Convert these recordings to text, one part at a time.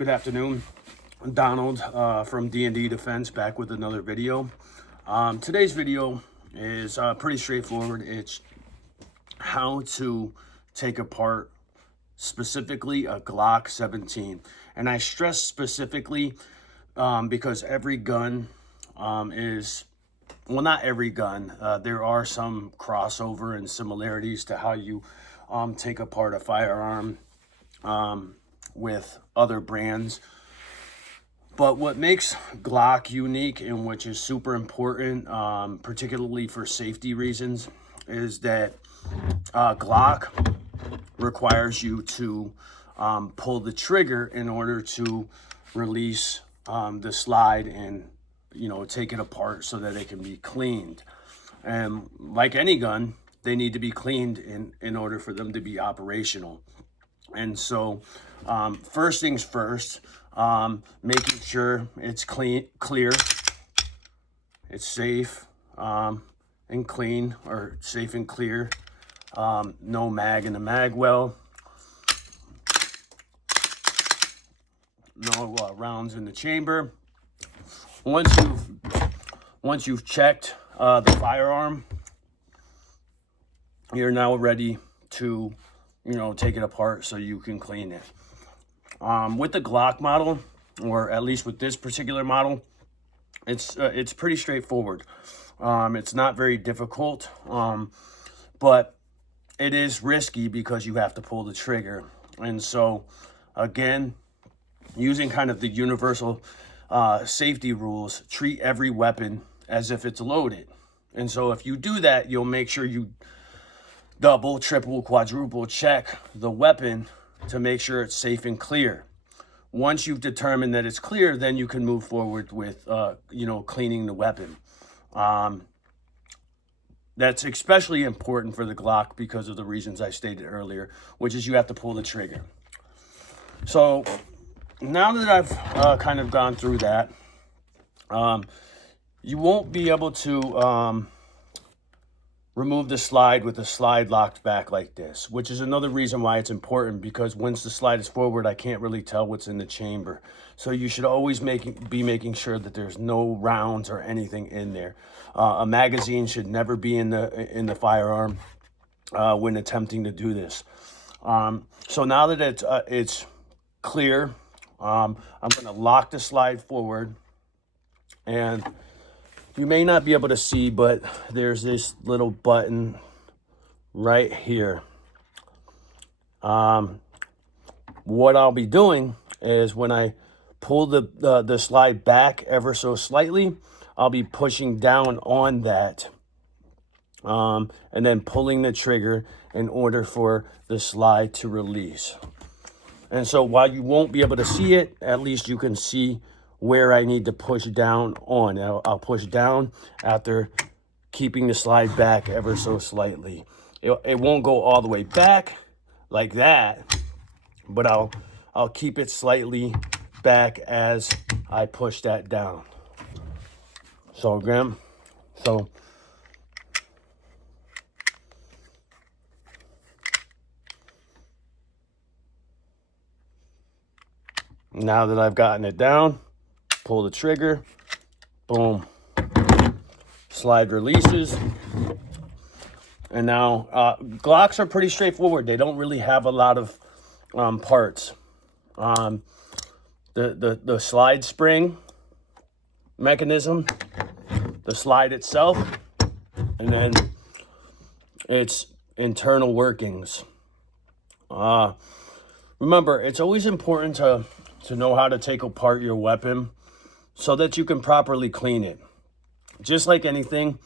Good afternoon. Donald from D&D Defense back with another video. Today's video is pretty straightforward. It's how to take apart specifically a Glock 17. And I stress specifically because every gun is, well, not every gun. There are some crossover and similarities to how you take apart a firearm with other brands. But what makes Glock unique, and which is super important, particularly for safety reasons, is that Glock requires you to pull the trigger in order to release the slide and, take it apart so that it can be cleaned. And like any gun, they need to be cleaned in order for them to be operational. And so first things first, making sure it's clear, it's safe and clean, or safe and clear. No mag in the mag well, no rounds in the chamber. Once you've checked the firearm, you're now ready to take it apart so you can clean it. With the Glock model, or at least with this particular model, it's pretty straightforward. It's not very difficult, but it is risky because you have to pull the trigger. And so, again, using kind of the universal safety rules, treat every weapon as if it's loaded. And so if you do that, you'll make sure you double, triple, quadruple check the weapon to make sure it's safe and clear. Once you've determined that it's clear, then you can move forward with, cleaning the weapon. That's especially important for the Glock because of the reasons I stated earlier, which is you have to pull the trigger. So now that I've kind of gone through that, you won't be able to remove the slide with the slide locked back like this, which is another reason why it's important, because once the slide is forward, I can't really tell what's in the chamber. So you should always be making sure that there's no rounds or anything in there. A magazine should never be in the firearm when attempting to do this. So now that it's clear, I'm going to lock the slide forward, and you may not be able to see, but there's this little button right here. What I'll be doing is when I pull the slide back ever so slightly, I'll be pushing down on that and then pulling the trigger in order for the slide to release. And so while you won't be able to see it, at least you can see where I need to push down on. I'll push down after keeping the slide back ever so slightly. It won't go all the way back like that, but I'll keep it slightly back as I push that down. So now that I've gotten it down, pull the trigger, boom, slide releases. And now Glocks are pretty straightforward. They don't really have a lot of parts. The slide spring mechanism, the slide itself, and then its internal workings. Remember, it's always important to know how to take apart your weapon so that you can properly clean it. Just like anything,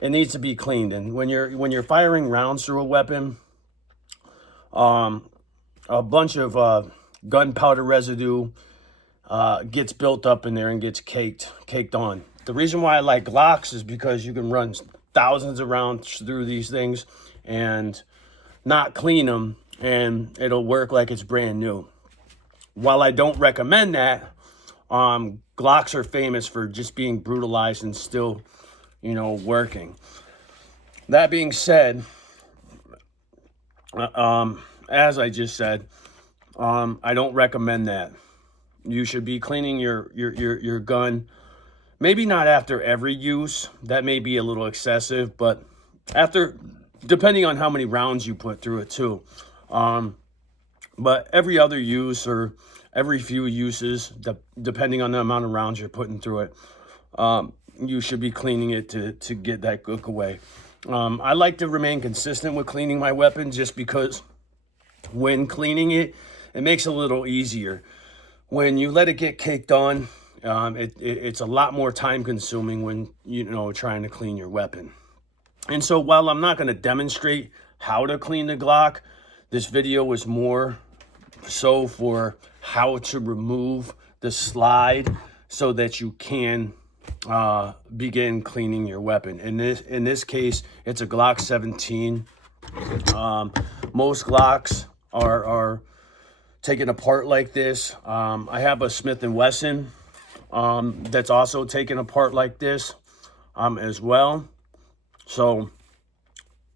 it needs to be cleaned. And when you're firing rounds through a weapon, a bunch of gunpowder residue gets built up in there and gets caked on. The reason why I like Glocks is because you can run thousands of rounds through these things and not clean them, and it'll work like it's brand new. While I don't recommend that, Glocks are famous for just being brutalized and still, working. That being said, as I just said, I don't recommend that. you should be cleaning your gun. Maybe not after every use. That may be a little excessive, but after, depending on how many rounds you put through it too. But every other use or every few uses, depending on the amount of rounds you're putting through it, you should be cleaning it to get that gook away. I like to remain consistent with cleaning my weapon just because when cleaning it, it makes it a little easier. When you let it get caked on, it's a lot more time consuming when, trying to clean your weapon. And so while I'm not going to demonstrate how to clean the Glock, this video was more so for how to remove the slide so that you can begin cleaning your weapon. In this case, it's a Glock 17. Most Glocks are taken apart like this. I have a Smith & Wesson that's also taken apart like this as well. So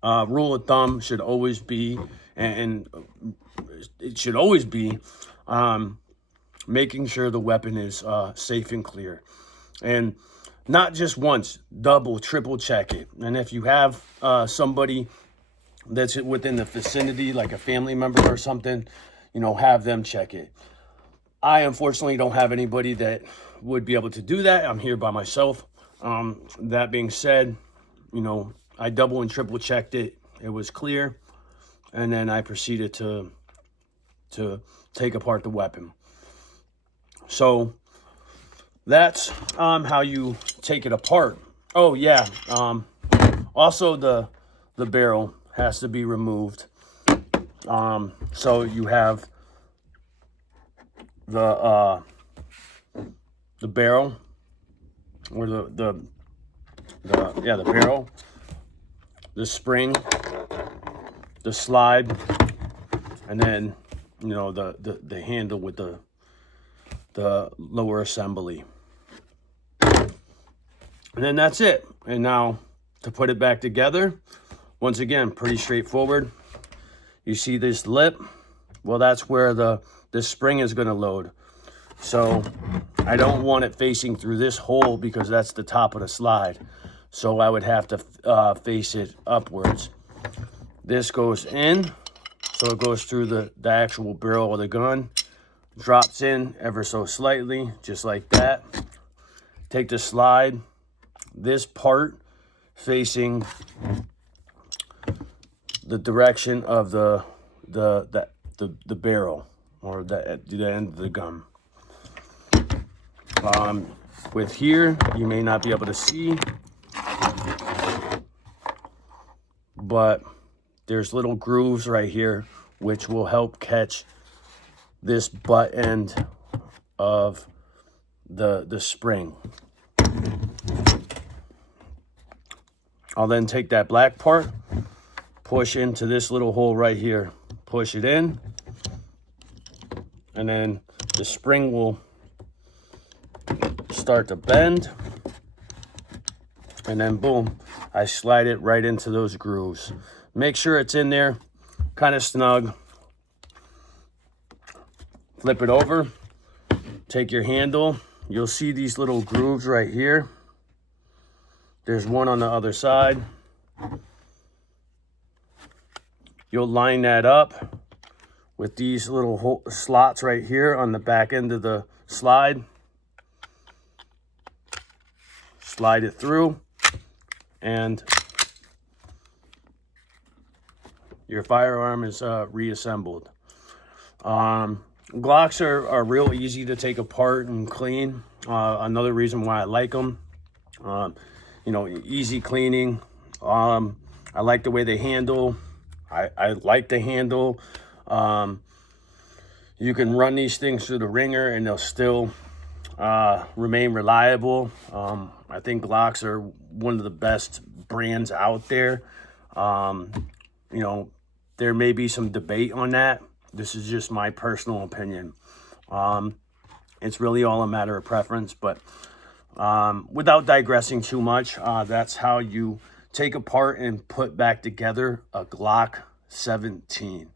rule of thumb should always be, and it should always be, making sure the weapon is safe and clear. And not just once, double, triple check it. And if you have somebody that's within the vicinity, like a family member or something, have them check it. I unfortunately don't have anybody that would be able to do that. I'm here by myself. That being said, I double and triple checked it. It was clear. And then I proceeded to take apart the weapon. So that's how you take it apart. Oh yeah. Also the barrel has to be removed. So you have the barrel, or the barrel, the spring, the slide, and then the handle with the lower assembly. And then that's it. And now to put it back together, once again, pretty straightforward. You see this lip? Well, that's where the spring is going to load. So I don't want it facing through this hole because that's the top of the slide. So I would have to face it upwards. This goes in, so it goes through the actual barrel of the gun. Drops in ever so slightly, just like that. Take the slide, this part facing the direction of the barrel, or the end of the gun. With here, you may not be able to see, but there's little grooves right here which will help catch this butt end of the spring. I'll then take that black part, push into this little hole right here, push it in, and then the spring will start to bend, and then boom, I slide it right into those grooves. Make sure it's in there kind of snug. Flip it over, take your handle. You'll see these little grooves right here. There's one on the other side. You'll line that up with these little slots right here on the back end of the slide. Slide it through, and your firearm is reassembled. Glocks are real easy to take apart and clean. Another reason why I like them. Easy cleaning. I like the way they handle. I like the handle. You can run these things through the ringer and they'll still remain reliable. I think Glocks are one of the best brands out there. There may be some debate on that. This is just my personal opinion. It's really all a matter of preference, but without digressing too much, that's how you take apart and put back together a Glock 17.